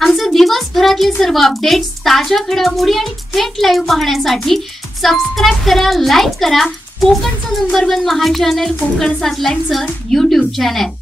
आमचे दिवसभरातले सर्व अपडेट्स, ताज्या घडामोडी आणि थेट लाईव्ह पाहण्यासाठी सबस्क्राइब करा, लाईक करा कोकणचं नंबर 1 महा चॅनल कोकण 7 लाईव्हचं YouTube चॅनल।